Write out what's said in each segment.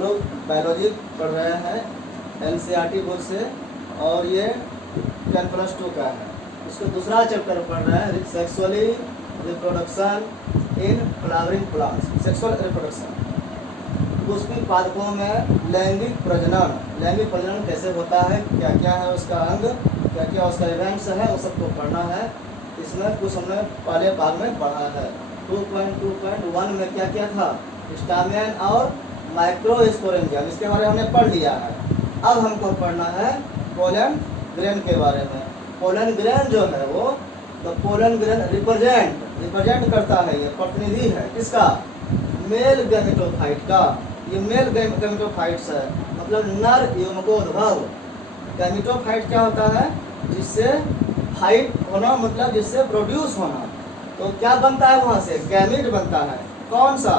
लोग बायोलॉजी पढ़ रहे हैं NCERT बोर्ड से, और ये 10+2 का है। इसको दूसरा चैप्टर पढ़ रहे हैं, sexually reproduction in flowering plants, sexual reproduction. Pushpi पादपों में लैंगिक प्रजनन कैसे होता है, क्या क्या है उसका अंग, क्या क्या उसका इवेंट्स है, वो सबको पढ़ना है। इसमें कुछ हमने पहले भाग में पढ़ा है। 2.2.1 में क्या क्या था, स्टामियन और माइक्रोस्पोरेंजियम, इसके बारे में हमने पढ़ लिया है। अब हमको पढ़ना है पोलन ग्रेन के बारे में। पोलन ग्रेन जो है वो, तो पोलन ग्रेन रिप्रेजेंट करता है, ये प्रतिनिधि है किसका, मेल गैमेटोफाइट का। ये मेल गैमेटोफाइट्स है, मतलब नर युग्मकोद्भव। गैमेटोफाइट क्या होता है, जिससे फाइट होना, मतलब जिससे प्रोड्यूस होना। तो क्या बनता है वहाँ से, गैमिट बनता है। कौन सा,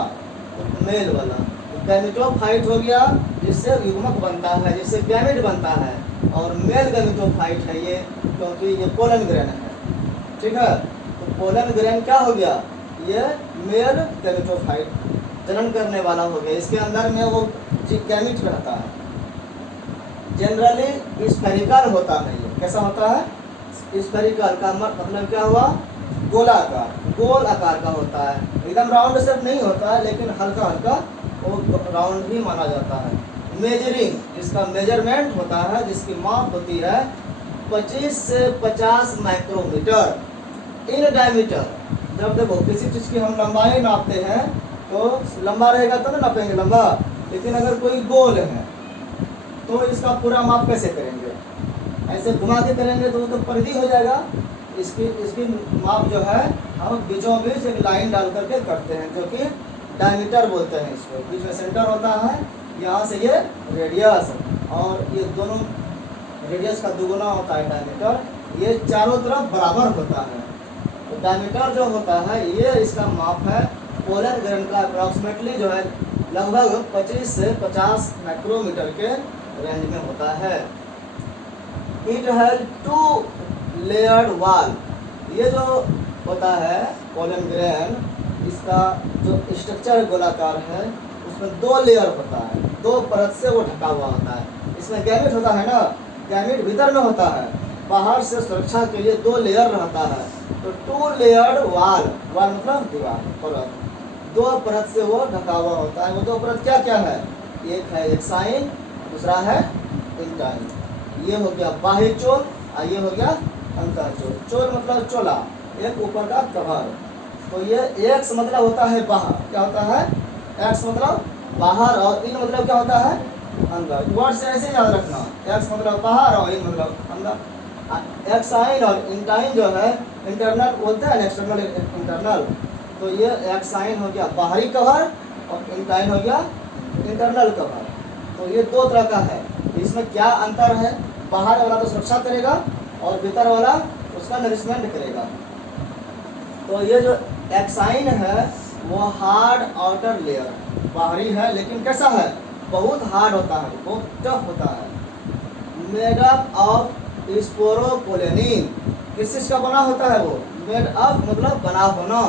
मेल वाला। गैमेटोफाइट हो गया जिससे युग्मक बनता है, जिससे गैमिट बनता है, और मेल गैमेटोफाइट है ये, क्योंकि ये पोलन ग्रेन है। ठीक है, तो पोलन ग्रेन क्या हो गया, ये मेल गैमेटोफाइट जनन करने वाला हो गया। इसके अंदर में वो गैमिट रहता है। जनरली स्फेरिकल होता है ये। कैसा होता है, स्फेरिकल का मतलब क्या हुआ, गोलाकार, गोल आकार का होता है। एकदम राउंड शेप नहीं होता है, लेकिन हल्का हल्का वो राउंड ही माना जाता है। मेजरिंग, जिसका मेजरमेंट होता है, जिसकी माप होती है 25 से 50 माइक्रोमीटर इन डायमीटर। जब देखो किसी चीज़ की हम लंबाई नापते हैं तो लंबा रहेगा तो ना नापेंगे लंबा, लेकिन अगर कोई गोल है तो इसका पूरा माप कैसे करेंगे, ऐसे घुमा के करेंगे तो वो तो परिधि हो जाएगा। इसकी माप जो है हम बीचों बीच एक लाइन डाल करके करते हैं, जो कि डायमीटर बोलते हैं इसको। बीच में सेंटर होता है, यहाँ से ये रेडियस, और ये दोनों रेडियस का दुगुना होता है डायमीटर। ये चारों तरफ बराबर होता है। तो डायमीटर जो होता है ये इसका माप है। पोलन ग्रेन का अप्रॉक्सीमेटली जो है लगभग 25 से 50 माइक्रोमीटर के रेंज में होता है। It has 2 layered wall. ये जो होता है पोलन ग्रेन, इसका जो स्ट्रक्चर गोलाकार है, उसमें 2 लेयर होता है, 2 परत से वो ढका हुआ होता है। इसमें गैमेट होता है ना, गैमेट भीतर में होता है, बाहर से सुरक्षा के लिए 2 लेयर रहता है। तो 2 लेयर्ड वॉल मतलब दीवार, परत, 2 परत से वो ढका हुआ होता है। वो 2 परत क्या क्या है, एक है एक्साइन, दूसरा है इंटाइन। ये हो गया बाह्य चोल और ये हो गया अंतःचोल। चोल मतलब चोला, एक ऊपर का कवर। तो ये एक्स मतलब होता है बाहर, क्या होता है, एक्स मतलब बाहर, और इन मतलब क्या होता है, अंदर। वर्ड से ऐसे याद रखना, एक्स मतलब बाहर और इन मतलब अंदर। एक्साइन और इंटाइन जो है इंटरनल बोलते हैं, एक्सटर्नल इंटरनल। तो ये एक्साइन हो गया बाहरी कवर और इंटाइन हो गया इंटरनल कवर। तो ये 2 तरह का है। इसमें क्या अंतर है, बाहर वाला तो सुरक्षा करेगा और भीतर वाला उसका नरिशमेंट करेगा। तो ये जो एक्साइन है वो हार्ड आउटर लेयर, बाहरी है, लेकिन कैसा है, बहुत हार्ड होता है, बहुत टफ होता है। मेड अप ऑफ स्पोरोपोलेनिन, किस चीज़ का बना होता है वो, मेड अप मतलब बना होना,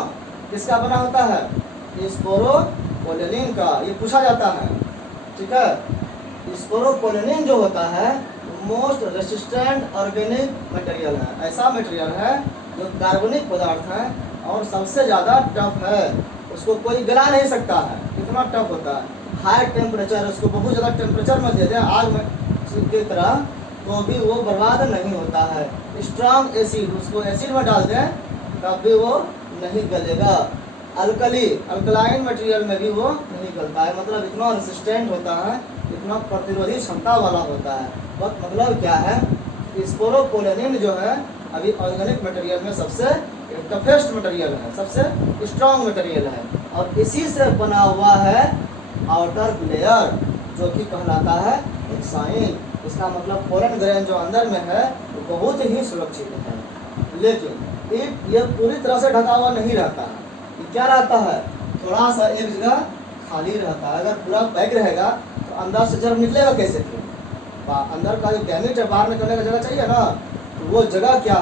किसका बना होता है, स्पोरोपोलेनिन का। ये पूछा जाता है, ठीक है। स्पोरोपोलेनिन जो होता है मोस्ट रेसिस्टेंट ऑर्गेनिक मटेरियल है, ऐसा मटेरियल है जो कार्बनिक पदार्थ है और सबसे ज़्यादा टफ है। उसको कोई गला नहीं सकता है, कितना टफ होता है। हाई टेम्परेचर, उसको बहुत ज़्यादा टेम्परेचर में दे दें आग में की तरह, तो भी वो बर्बाद नहीं होता है। स्ट्रॉन्ग एसिड, उसको एसिड में डाल दें तब भी वो नहीं गलेगा। अल्कलाइन मटेरियल में भी वो नहीं गलता है, मतलब इतना रेसिस्टेंट होता है, इतना प्रतिरोधी क्षमता वाला होता है। बस मतलब क्या है, स्पोरोपोलेनिन जो है अभी ऑर्गेनिक मटेरियल में सबसे टफेस्ट मटेरियल है, सबसे स्ट्रॉन्ग मटेरियल है, और इसी से बना हुआ है आउटर लेयर, जो कि कहलाता है एक्साइन। इसका मतलब पोलन ग्रेन जो अंदर में है वो बहुत ही सुरक्षित है, लेकिन ये पूरी तरह से ढका हुआ नहीं रहता है। ये क्या रहता है, थोड़ा सा एक जगह खाली रहता है। अगर पूरा पैक रहेगा तो अंदर से जब निकलेगा कैसे, फिर अंदर का जो गैमेट है बाहर निकलने का जगह चाहिए ना, तो वो जगह क्या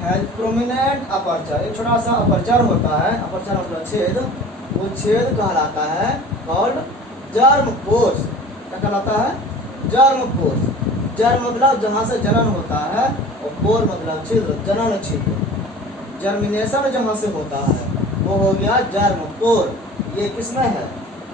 है प्रोमिनेंट अपर्चर। एक छोटा सा अपर्चर होता है, अपर्चर मतलब छेद, वो छेद कहलाता है कॉल्ड जर्म पोर्स। क्या कहलाता है? जर्म कोश। जर्म मतलब जहाँ से जनन होता है, और कोर मतलब छिद्र, जनन छिद्र, जर्मिनेशन जहाँ से होता है वो हो गया जर्म कोर। ये किसमें है?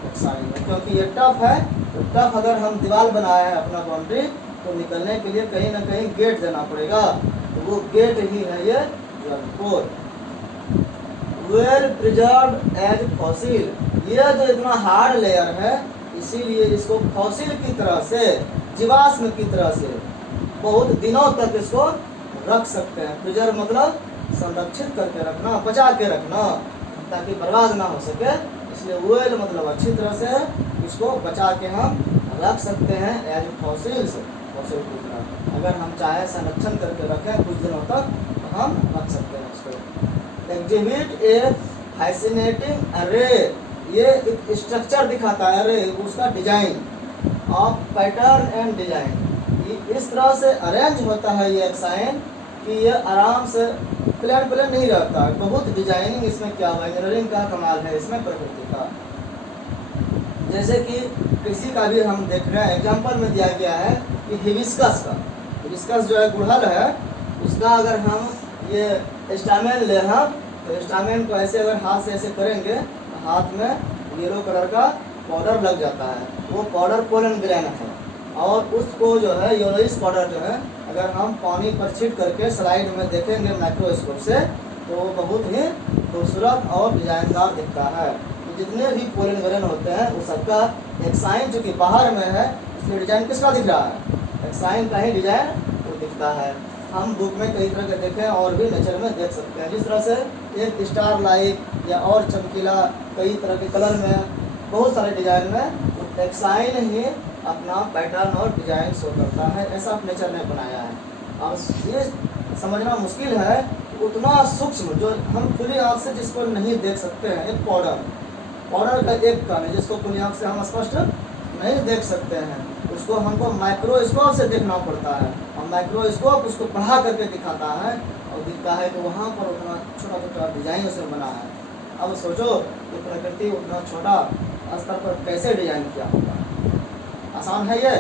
एक्साइन में। क्योंकि ये टफ है, तो टफ अगर हम दीवार बनाए हैं अपना बाउंड्री, तो निकलने के लिए कहीं ना कहीं गेट देना पड़ेगा, तो वो गेट ही है ये germ core. Well preserved as fossil, ये जो इतना हार्ड लेयर है, इसीलिए इसको फॉसिल की तरह से, जीवाश्म की तरह से बहुत दिनों तक इसको रख सकते हैं। प्रिजर्व मतलब संरक्षित करके रखना, बचा के रखना, ताकि बर्बाद ना हो सके। इसलिए वेल मतलब अच्छी तरह से इसको बचा के हम रख सकते हैं एज फॉसिल्स, फॉसिल की तरह। अगर हम चाहे संरक्षण करके रखें कुछ दिनों तक, तो हम रख सकते हैं इसको। एग्जिबिट ए फैसिनेटिंग अरे, ये एक स्ट्रक्चर दिखाता है, अरे उसका design of pattern and design. इस तरह से अरेंज होता है ये एक्साइन कि ये आराम से प्लेन प्लेन नहीं रहता है, बहुत डिजाइनिंग इसमें क्या हुआ, इंजीनियरिंग का कमाल है इसमें, प्रकृति का। जैसे कि कृषि का भी हम देख रहे हैं, एग्जाम्पल में दिया गया है कि हिबिस्कस का, हिबिस्कस जो है गुड़हल है, उसका अगर हम ये स्टामेन ले हम, तो स्टामेन को ऐसे अगर हाथ से ऐसे करेंगे, तो हाथ में येलो कलर का पाउडर लग जाता है, वो पाउडर पोलन ग्रेन है। और उसको जो है येलोइश पाउडर जो है, अगर हम पानी पर छीट करके स्लाइड में देखेंगे माइक्रोस्कोप से, तो वो बहुत ही खूबसूरत और डिजाइनदार दिखता है। तो जितने भी पोलन ग्रेन होते हैं वो सबका एक्साइन चूँकि बाहर में है, इसलिए डिजाइन किसका दिख रहा है? एक्साइन का ही डिजाइन वो दिखता है। हम बुक में कई तरह के देखें और भी नेचर में देख सकते हैं। जिस तरह से एक स्टार लाइट या और चमकीला कई तरह के कलर में, बहुत सारे डिजाइन में एक्साइन ही अपना पैटर्न और डिजाइन शो करता है, ऐसा नेचर ने बनाया है। अब ये समझना मुश्किल है कि उतना सूक्ष्म जो हम खुली आँख से जिसको नहीं देख सकते हैं, एक पाउडर का एक कण है जिसको खुली आँख से हम स्पष्ट नहीं देख सकते हैं, उसको हमको माइक्रोस्कोप से देखना पड़ता है, और माइक्रोस्कोप उसको बढ़ा करके दिखाता है और दिखता है कि वहाँ पर उतना छोटा छोटा डिजाइन उसमें बना है। अब सोचो कि प्रकृति उतना छोटा स्तर पर कैसे डिजाइन किया होगा। आसान है ये?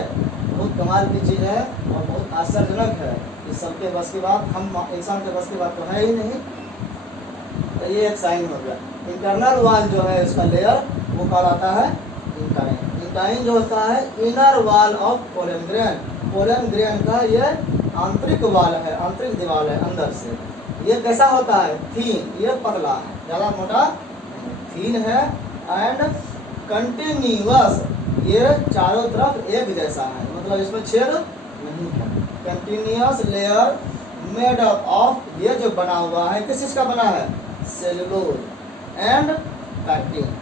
बहुत कमाल की चीज़ है और बहुत आश्चर्यजनक है। इस सबके बस की बात, हम इंसान के बस की बात तो है ही नहीं। तो ये एक साइन हो गया। इंटरनल वाल जो है इसका लेयर, वो कहलाता है इंटाइन। इंटाइन जो होता है inner wall of pollen grain, pollen grain का ये आंतरिक वाल है, आंतरिक दीवार है अंदर से। ये कैसा होता है? थीन, ये पतला है, ज़्यादा मोटा थीन है। एंड कंटिन्यूअस, ये चारों तरफ एक जैसा है, मतलब इसमें छेद नहीं है। Continuous layer made up of, ये जो बना हुआ है किस चीज़ का बना है? Cellulose and pectin.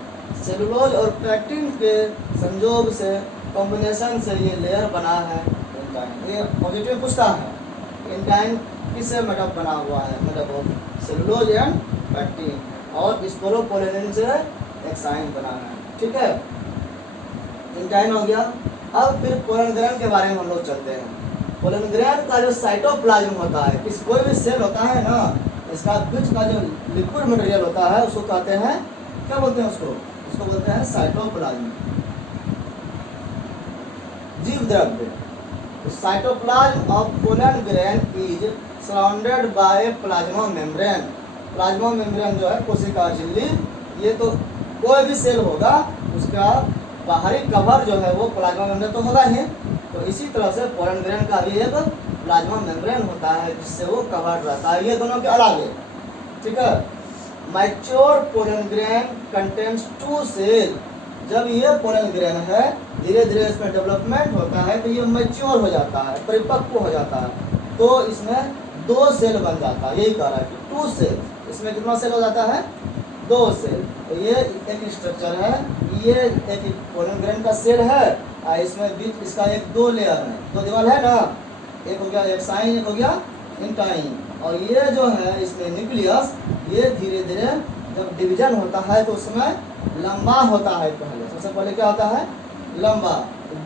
सेलुलोज और पैक्टिन के संयोग से, कॉम्बिनेशन से ये लेयर बना है इंटाइन। ये पॉजिटिव पूछता है इंटाइन किससे मेड अप बना हुआ है? Made up of cellulose and pectin, और स्पोरोपोलेनिन से एक्साइन बना है। ठीक है, इंटाइन हो गया। अब फिर पोलन ग्रेन के बारे में हम लोग चलते हैं। पोलन ग्रेन का जो साइटोप्लाज्म होता है, किस कोई भी सेल होता है ना, इसका बीच का जो लिक्विड मटेरियल होता है उसको कहते हैं, क्या बोलते हैं उसको? उसको बोलते हैं साइटोप्लाज्म, जीव द्रव्य। तो cytoplasm of pollen grain is surrounded by plasma membrane. Plasma membrane जो है कोशिका झिल्ली, ये तो कोई भी सेल होगा उसका बाहरी कवर जो है वो प्लाज्मा मेम्ब्रेन तो होगा ही। तो इसी तरह से पोलन ग्रेन का भी एक प्लाज्मा मेम्ब्रेन होता है जिससे वो कवर रहता है। ये दोनों के अलग है। ठीक है, mature pollen grain contains 2 cell. जब ये पोलन ग्रेन है, धीरे धीरे इसमें डेवलपमेंट होता है, तो ये मैच्योर हो जाता है, परिपक्व हो जाता है, तो इसमें 2 सेल बन जाता है। यही कह रहा है कि 2 सेल, इसमें कितना सेल हो जाता है? 2 सेल। तो ये एक स्ट्रक्चर है, ये एक पोलन ग्रेन का सेल है, और इसमें बीच इसका एक 2 लेयर है, 2 दीवार है ना, एक हो गया एक्साइन, एक हो गया इंटाइन। और ये जो है इसमें न्यूक्लियस, ये धीरे धीरे जब डिवीजन होता है तो उसमें लंबा होता है। पहले सबसे पहले क्या होता है? लंबा।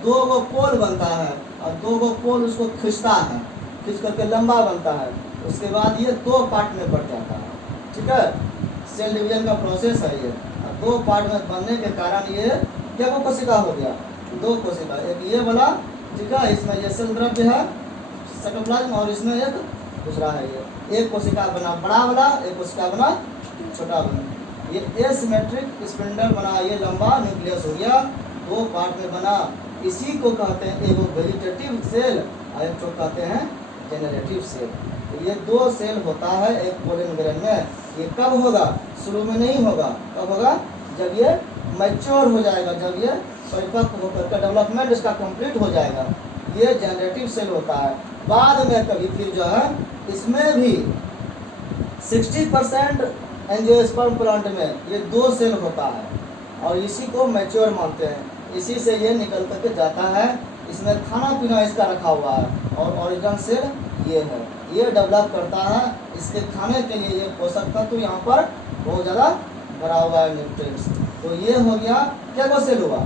2 गो पोल बनता है और 2 गो पोल उसको खींचता है, खींच करके लंबा बनता है। उसके बाद ये 2 पार्ट में बढ़ जाता है। ठीक है, सेल डिवीजन का प्रोसेस है ये। और 2 पार्ट में बनने के कारण ये क्या वो कोशिका हो गया? दो कोशिका, एक ये वाला, ठीक है, इसमें ये सेल द्रव्य है साइटोप्लाज्म, और इसमें एक दूसरा है ये। एक कोशिका बना बड़ा वाला, एक कोशिका बना छोटा बना। ये एसिमेट्रिक स्पिंडल बना, ये लंबा न्यूक्लियस हो गया, दो पार्ट में बना। इसी को कहते हैं एगो वेजिटेटिव सेल और एक को कहते हैं जेनरेटिव सेल। तो ये दो सेल होता है एक पोलन ग्रेन में। ये कब होगा? शुरू में नहीं होगा। कब होगा? जब ये मैच्योर हो जाएगा, जब ये परिपक्व होकर का डेवलपमेंट इसका कंप्लीट हो जाएगा, ये जनरेटिव सेल होता है। बाद में कभी फिर जो है इसमें भी 60% एंजियोस्पर्म प्लांट में ये दो सेल होता है और इसी को मैच्योर मानते हैं। इसी से ये निकल करके जाता है, इसमें खाना पीना इसका रखा हुआ है और ओरिजिनल सेल ये है, ये डेवलप करता है। इसके खाने के लिए ये पोषक तत्व यहाँ पर बहुत ज़्यादा भरा हुआ है, न्यूट्रिएंट्स। तो ये हो गया क्या को सेल हुआ?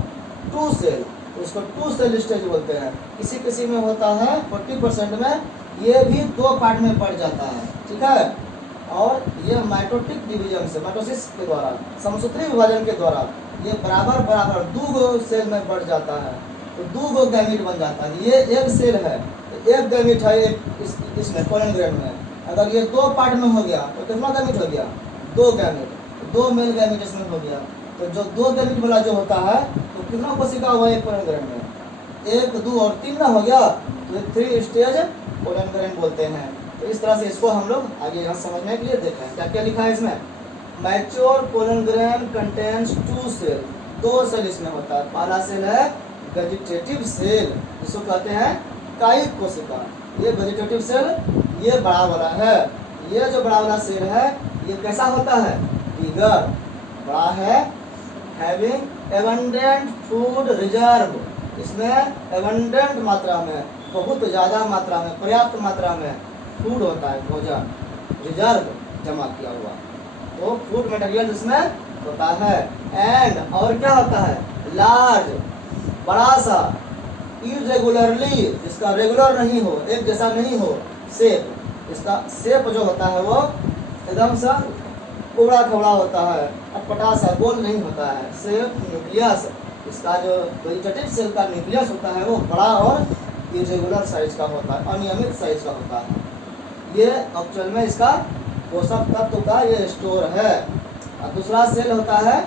Two cell. तो इसको टू सेल स्टेज बोलते हैं। किसी किसी में होता है 40% में ये भी दो पार्ट में पड़ जाता है, ठीक है। और ये माइटोटिक डिवीजन से, माइटोसिस के द्वारा, समसूत्री विभाजन के द्वारा ये बराबर बराबर दो गो सेल में बढ़ जाता है, तो दो गो गैमीट बन जाता है। ये एक सेल है, तो एक गैमीट है इसमें पोलन ग्रेन में। अगर ये दो पार्ट में हो गया तो कितना गैमीट हो गया? दो गैमीट, दो मेल गैमीट इसमें हो गया। तो जो दो गैमीट वाला जो होता है तो कितना कोशिका हुआ एक पोलन ग्रेन में? 1, 2 और 3 ना हो गया, तो 3 स्टेज पोलन ग्रेन बोलते हैं। तो इस तरह से इसको हम लोग आगे यहाँ समझने के लिए देखें। क्या क्या लिखा है इसमें? Mature pollen grain contains two cell, दो सेल इसमें होता है। पहला सेल है वेजिटेटिव सेल, जिसको कहते हैं कायिक कोशिका। ये वेजिटेटिव सेल ये बड़ा वाला है। ये जो बड़ा वाला सेल है ये कैसा होता है? बिगर, बड़ा है, हैविंग एबंडेंट फूड रिजर्व। इसमें एबंडेंट मात्रा में, बहुत ज़्यादा मात्रा में, पर्याप्त मात्रा में फूड होता है, भोजन रिजर्व जमा किया हुआ, तो फूड मटेरियल इसमें होता है। एंड और क्या होता है? लार्ज, बड़ा सा, इरेगुलरली, जिसका रेगुलर नहीं हो, एक जैसा नहीं हो शेप, इसका शेप जो होता है वो एकदम सा उबड़ा खबड़ा होता है, अटपटा सा, गोल नहीं होता है। शेप न्यूक्लियस, इसका जो वेजिटेटिव सेल का न्यूक्लियस होता है वो बड़ा और इरेगुलर साइज का होता है, अनियमित साइज का होता है। ये एक्चुअल में इसका पोषक तत्व का ये स्टोर है। और दूसरा सेल होता है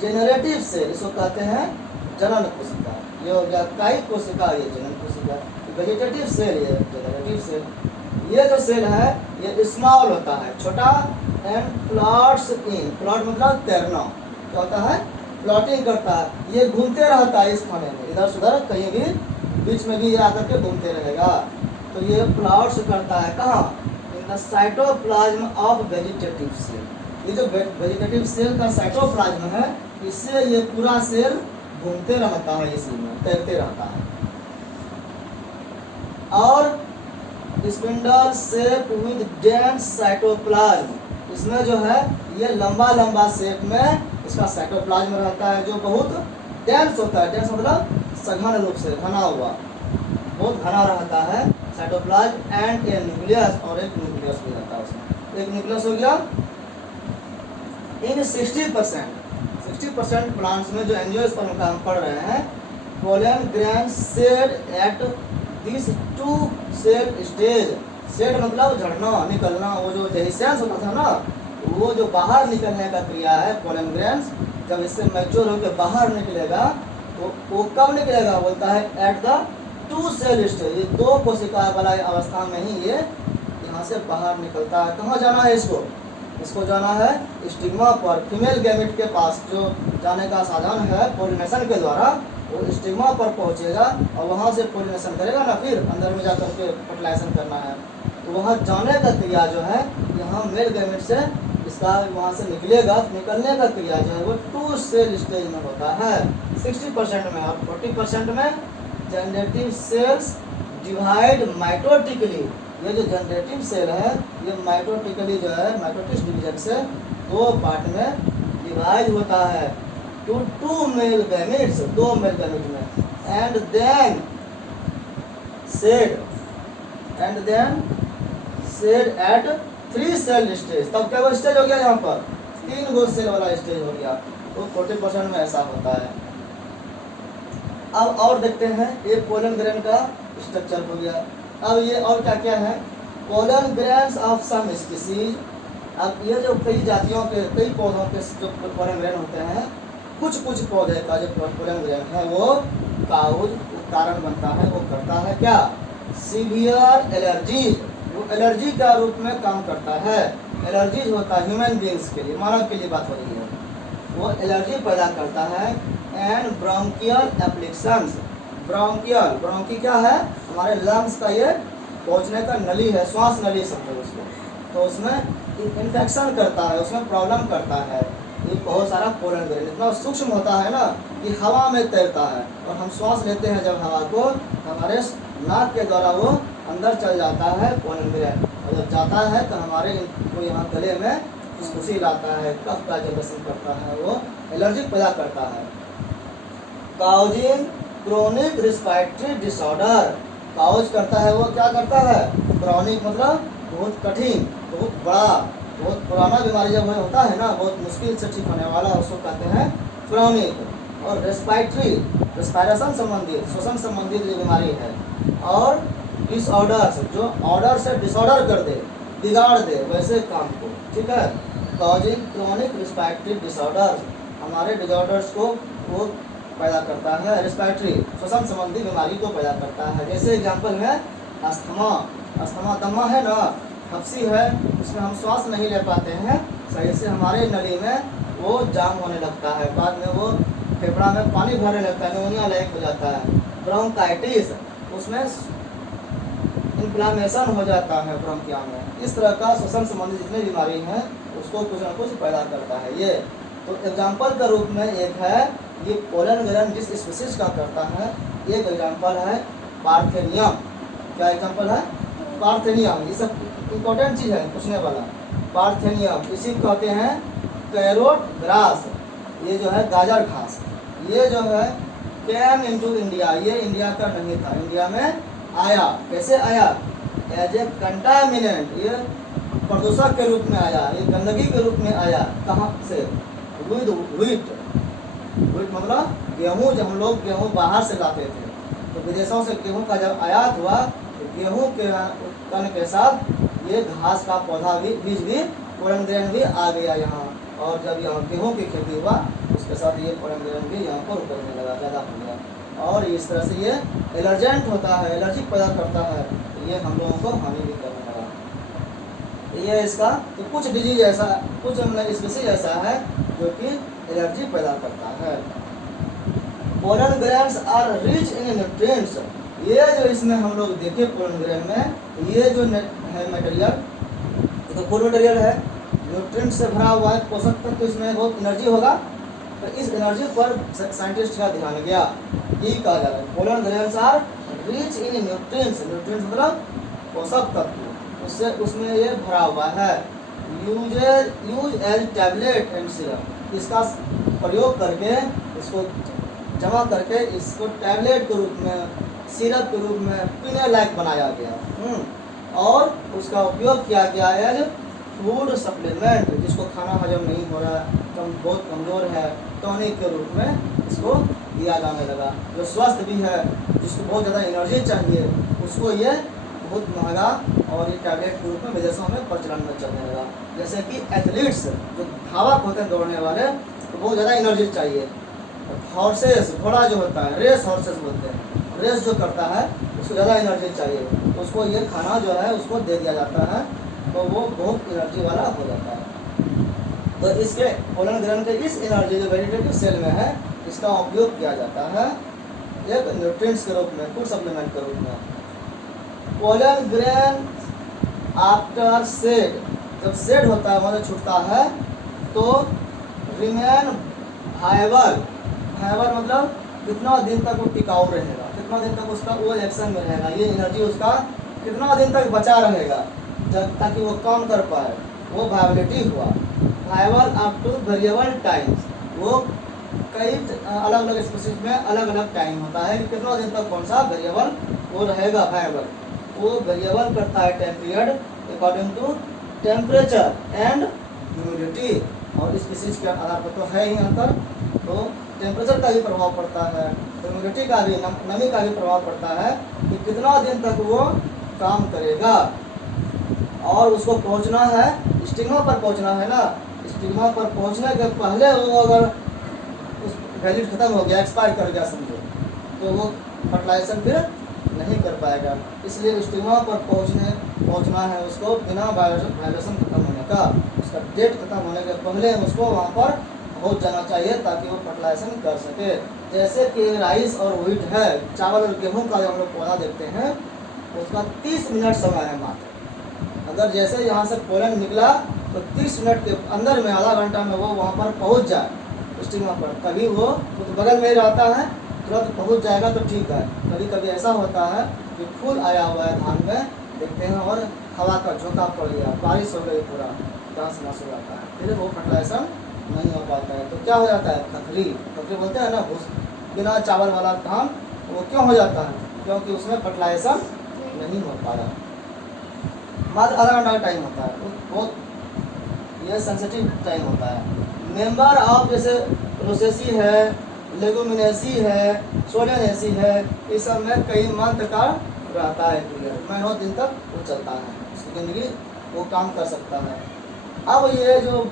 जेनरेटिव सेल, इसको कहते हैं जनन कोशिका। ये हो गया कायिक कोशिका, ये जनन कोशिका। वेजिटेटिव सेल, ये जेनरेटिव सेल। ये जो सेल है ये स्मॉल होता है, छोटा, एंड प्लॉट्स इन, प्लॉट मतलब तैरना, क्या होता है? प्लॉटिंग करता है। ये घूमते रहता है इस खाने में, इधर से उधर, कहीं भी बीच में भी ये आकर के घूमते रहेगा। तो ये प्लॉट्स करता है कहाँ? In the cytoplasm of vegetative cell. ये जो वेजिटेटिव सेल का साइटोप्लाज्म है, इससे ये पूरा सेल घूमते रहता है, इसी में तैरते रहता है। और spindle shape with dense cytoplasm, इसमें जो है ये लंबा लंबा शेप में इसका साइटोप्लाज्म रहता है, जो बहुत डेंस होता है। डेंस मतलब सघन रूप से, घना हुआ, बहुत घना रहता है साइटोप्लाज्म। एंड ए न्यूक्लियस, और एक न्यूक्लियस भी रहता है उसमें। एक न्यूक्लियस हो गया। इन 60% प्लांट्स में जो एंजियोस्पर्म का हम पढ़ रहे हैं, pollen grain shed at this two cell stage. Shed मतलब झड़ना, निकलना, वो जो डेहिसेंस होता था ना, वो जो बाहर निकलने का क्रिया है पोलन ग्रेन्स, जब इससे मैच्योर होकर बाहर निकलेगा तो वो कब निकलेगा? बोलता है at the two cell stage. ये दो कोशिका वाला अवस्था में ही ये यहाँ से बाहर निकलता है। कहाँ जाना है इसको? इसको जाना है स्टिग्मा पर, फीमेल गैमेट के पास जो जाने का साधन है पोलिनेशन के द्वारा, वो स्टिग्मा पर पहुँचेगा और वहाँ से पोलिनेशन करेगा ना, फिर अंदर में जाकर के फर्टिलाइजेशन करना है। तो वहाँ जाने का क्रिया जो है यहाँ मेल गैमेट से इसका वहाँ से निकलेगा, निकलने का क्रिया जो है वो टू सेल स्टेज में होता है 60% में। और 40% में जनरेटिव सेल्स डिवाइड माइटोटिकली। ये जो जनरेटिव सेल है ये माइटोटिकली जो है, माइटोटिक डिवीजन से दो पार्ट में डिवाइड होता है टू टू मेल गैमेट्स, दो मेल गैमेट में। And then shed at 3 cell stage. तब क्या वो स्टेज हो गया? यहाँ पर 3 गो सेल वाला स्टेज हो गया। तो 40% में ऐसा होता है। अब और देखते हैं, ये पोलन ग्रेन का स्ट्रक्चर हो गया। अब ये और क्या क्या है, pollen grains of some species. अब ये जो कई जातियों के, कई पौधों के जो पोलन ग्रेन होते हैं, कुछ कुछ पौधे का जो पोलन ग्रेन है वो काउज कारण बनता है, वो करता है क्या, सीवियर एलर्जी, वो एलर्जी का रूप में काम करता है। एलर्जीज होता है ह्यूमन बींग्स के लिए, मानव के लिए बात हो रही है, वो एलर्जी पैदा करता है। And bronchial applications, bronchial, bronchi क्या है, हमारे लंग्स का ये पहुँचने का नली है, श्वास नली समझो उसको, तो उसमें इन्फेक्शन करता है, उसमें प्रॉब्लम करता है। ये बहुत सारा पोलन ग्रेन इतना सूक्ष्म होता है ना कि हवा में तैरता है, और हम श्वास लेते हैं जब हवा को, हमारे नाक के द्वारा वो अंदर चल जाता है पोलन ग्रेन, और जब जाता है तो हमारे वो यहाँ गले में खुशखुशी लाता है, कफ का जनरेशन करता है, वो एलर्जी पैदा करता है। Causing chronic respiratory disorder, cause करता है, वो क्या करता है, क्रोनिक मतलब बहुत कठिन, बहुत बड़ा, बहुत पुराना बीमारी जब होता है ना, बहुत मुश्किल से ठीक होने वाला, उसको कहते हैं क्रोनिक। और रेस्पायरेटरी, रेस्पायरेशन संबंधित, श्वसन संबंधित जो बीमारी है। और डिसऑर्डर्स, जो ऑर्डर से डिसऑर्डर कर दे, बिगाड़ दे वैसे काम को, ठीक है। कॉजिंग क्रोनिक रिस्पायरेटरी डिसऑर्डर्स, हमारे डिसऑर्डर्स को वो पैदा करता है, रेस्पायरेटरी श्वसन संबंधी बीमारी को पैदा करता है। जैसे एग्जाम्पल है अस्थमा, अस्थमा दमा है ना, हफ्सी है, उसमें हम श्वास नहीं ले पाते हैं सही से, हमारे नली में वो जाम होने लगता है, बाद में वो फेफड़ा में पानी भरने लगता है, निमोनिया लायक हो जाता है। ब्रोंकाइटिस, उसमें इन्फ्लामेशन हो जाता है ब्रोंकिया में। इस तरह का श्वसन संबंधी जितनी बीमारी हैं उसको कुछ न कुछ पैदा करता है ये। तो एग्जाम्पल के रूप में एक है ये पोलन ग्रेन जिस स्पीसीज का करता है, एक एग्जाम्पल है पार्थेनियम। क्या एग्जाम्पल है, पार्थेनियम, ये सब इम्पोर्टेंट चीज़ है पूछने वाला। पार्थेनियम इसी को कहते हैं कैरोट ग्रास, ये जो है गाजर घास, ये जो है कैम इनटू इंडिया, ये इंडिया का नहीं था, इंडिया में आया। कैसे आया, एज ए कंटामिनेंट, ये प्रदूषक के रूप में आया, ये गंदगी के रूप में आया। कहाँ से, विद व्हीट, व्हीट मतलब गेहूँ, जब हम लोग गेहूँ बाहर से लाते थे तो विदेशों से गेहूँ का जब आयात हुआ तो गेहूँ के उत्पन्न के साथ ये घास का पौधा भी, बीज भी, पोलन ग्रेन भी आ गया यहाँ। और जब यहाँ गेहूँ की खेती हुआ उसके साथ ये पोलन ग्रेन भी यहाँ पर उतरने लगा, ज़्यादा हो गया, और इस तरह से ये एलर्जेंट होता है, एलर्जी पैदा करता है, तो ये हम लोगों को हानि भी करने लगा। तो ये इसका, तो कुछ डिजीज ऐसा, कुछ स्पीसीज ऐसा है जो कि एलर्जी पैदा करता है। Pollen grains are rich in nutrients, ये जो इसमें हम लोग देखे पोलन ग्रेन में, ये जो है मटेरियल, ये तो फूड मटेरियल है, न्यूट्रिएंट से भरा हुआ है, पोषक तत्व, तो इसमें बहुत एनर्जी होगा। तो इस एनर्जी पर साइंटिस्ट का ध्यान गया, यही कहा जा रहा है pollen grains are rich in nutrients, nutrients मतलब पोषक तत्व, उससे उसमें ये भरा हुआ है। Use as tablet and syrup, इसका प्रयोग करके, इसको जमा करके, इसको टैबलेट के रूप में, सिरप के रूप में पीने लायक बनाया गया। और उसका उपयोग किया गया एज फूड सप्लीमेंट, जिसको खाना हजम नहीं हो रहा है, बहुत कमज़ोर है, टॉनिक के रूप में इसको दिया जाने लगा। जो स्वस्थ भी है, जिसको बहुत ज़्यादा एनर्जी चाहिए, उसको ये बहुत महंगा और ये टैबलेट के रूप में विदेशों में प्रचलन में चलने लगा। जैसे कि एथलीट्स, जो धावक होते हैं दौड़ने वाले, तो बहुत ज़्यादा एनर्जी चाहिए। हॉर्सेस, घोड़ा जो होता है, रेस हॉर्सेस बोलते हैं, रेस जो करता है उसको ज़्यादा एनर्जी चाहिए, तो उसको ये खाना जो है उसको दे दिया जाता है, तो वो बहुत एनर्जी वाला हो जाता है। तो इसके पोलन ग्रेन के इस एनर्जी जो वेजिटेटिव सेल में है, इसका उपयोग किया जाता है एक न्यूट्रिएंट्स के रूप में, फूड सप्लीमेंट के रूप में। पोलन ग्रेन आफ्टर सेड, जब सेड होता है मतलब छूटता है, तो रिमेन वायबल, वायबल मतलब कितना दिन तक वो टिकाऊ रहेगा, कितना दिन तक उसका वो एक्शन में रहेगा, ये एनर्जी उसका कितना दिन तक बचा रहेगा जब ताकि वो काम कर पाए, वो वायबिलिटी हुआ। Viable up two variable times, वो कई अलग अलग स्पीसीज में अलग अलग टाइम होता है कि कितना दिन तक कौन सा वेरिएबल वो रहेगा वायबल, वो वेरिएबल करता है time period according to temperature and humidity, और स्पीसीज के आधार पर तो है ही अंतर। तो टेम्परेचर का भी प्रभाव पड़ता है, ह्यूमिडिटी का भी, नमी का भी प्रभाव पड़ता है कि कितना दिन तक वो काम करेगा। और उसको पहुंचना है, स्टिग्मा पर पहुंचना है ना, स्टिग्मा पर पहुंचने के पहले वो अगर उस वैल्यू खत्म हो गया, एक्सपायर कर गया समझो, तो वो फर्टिलाइजेशन फिर नहीं कर पाएगा। इसलिए स्टिग्मा पर पहुंचना है उसको बिना वाइब्रेशन खत्म होने का, उसका डेट खत्म होने के पहले उसको वहाँ पर पहुँच जाना चाहिए ताकि वो फर्टिलाइजेशन कर सके। जैसे कि राइस और व्हीट है, चावल और गेहूँ का हम लोग पौधा देखते हैं, उसका 30 मिनट समय है मात्र। अगर जैसे यहाँ से पोलन निकला तो 30 मिनट के अंदर में, आधा घंटा में वो वहाँ पर पहुँच जाए स्टिग्मा पर, तभी वो तो बगल में ही रहता है, तुरंत पहुँच जाएगा तो ठीक है। कभी कभी ऐसा होता है कि फूल आया हुआ है धान में देखते हैं और हवा का झोंका पड़ गया, बारिश हो गई, पूरा घास नाश हो जाता है, फिर वो फर्टिलाइजेशन नहीं हो पाता है। तो क्या हो जाता है, खखरी खखरी बोलते हैं ना, भूस बिना चावल वाला धान, वो क्यों हो जाता है, क्योंकि उसमें फर्टिलाइजेशन नहीं हो पाया। मात्र आधा घंटा का टाइम होता है, बहुत ये सेंसिटिव टाइम होता है। मेंबर ऑफ जैसे रोसेसी है, लेगुमिनेसी है, सोलेनेसी है, इस सब में कई मंथ का रहता है पीरियड, महीनों दिन तक वो चलता है, उसकी ज़िंदगी वो काम कर सकता है। अब ये जो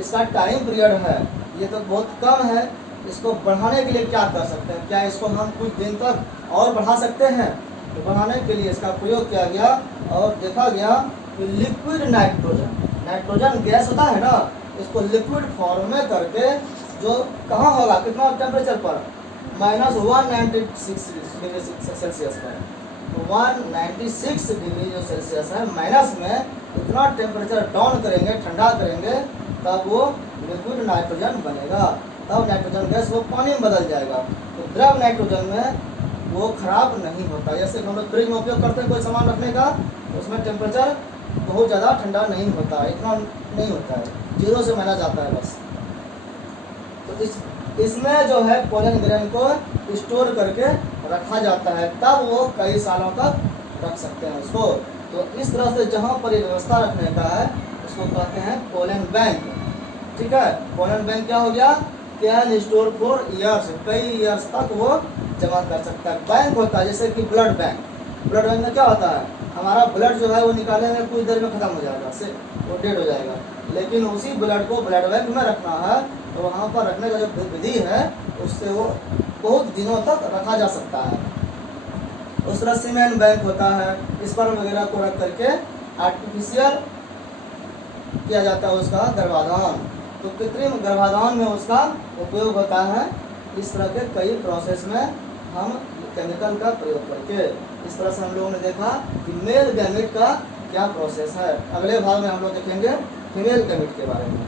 इसका टाइम पीरियड है ये तो बहुत कम है, इसको बढ़ाने के लिए क्या कर सकते हैं, क्या इसको हम कुछ दिन तक और बढ़ा सकते हैं? तो बढ़ाने के लिए इसका प्रयोग किया गया और देखा गया कि लिक्विड नाइट्रोजन गैस होता है ना, इसको लिक्विड फॉर्म में करके, जो कहाँ होगा, कितना टेम्परेचर पर, -196 डिग्री सेल्सियस पर, तो 196 डिग्री जो सेल्सियस है माइनस में, उतना टेम्परेचर डाउन करेंगे, ठंडा करेंगे, तब वो लिक्विड नाइट्रोजन बनेगा। तब नाइट्रोजन गैस वो पानी में बदल जाएगा। तो द्रव नाइट्रोजन में वो खराब नहीं होता। जैसे हम लोग फ्रिज में उपयोग करते हैं कोई सामान रखने का, तो उसमें टेम्परेचर बहुत ज़्यादा ठंडा नहीं होता है, इतना नहीं होता है, 0 से माइनस जाता है बस। तो इसमें जो है पोलन ग्रेन को स्टोर करके रखा जाता है, तब वो कई सालों तक रख सकते हैं उसको। तो इस तरह से जहाँ पर ये व्यवस्था रखने का है उसको कहते हैं पोलन बैंक। ठीक है, पोलन बैंक क्या हो गया, कैन स्टोर फॉर ईयर्स, कई ईयर्स तक वो जमा कर सकता है। बैंक होता है जैसे कि ब्लड बैंक, ब्लड बैंक में क्या होता है, हमारा ब्लड जो है वो निकालने में कुछ देर में ख़त्म हो जाएगा, से वो डेड हो जाएगा, लेकिन उसी ब्लड को ब्लड बैंक में रखना है, तो वहाँ पर रखने का जो विधि है उससे वो बहुत दिनों तक रखा जा सकता है। उस तरह सीमेंट बैंक होता है, स्पर्म वगैरह को रख करके आर्टिफिशियल किया जाता है उसका गर्भाधान, तो कृत्रिम गर्भाधान में उसका उपयोग होता है। इस तरह के कई प्रोसेस में हम केमिकल का प्रयोग करके, इस तरह से हम लोगों ने देखा कि मेल गैमेट का क्या प्रोसेस है। अगले भाग में हम लोग देखेंगे फीमेल गैमेट के बारे में।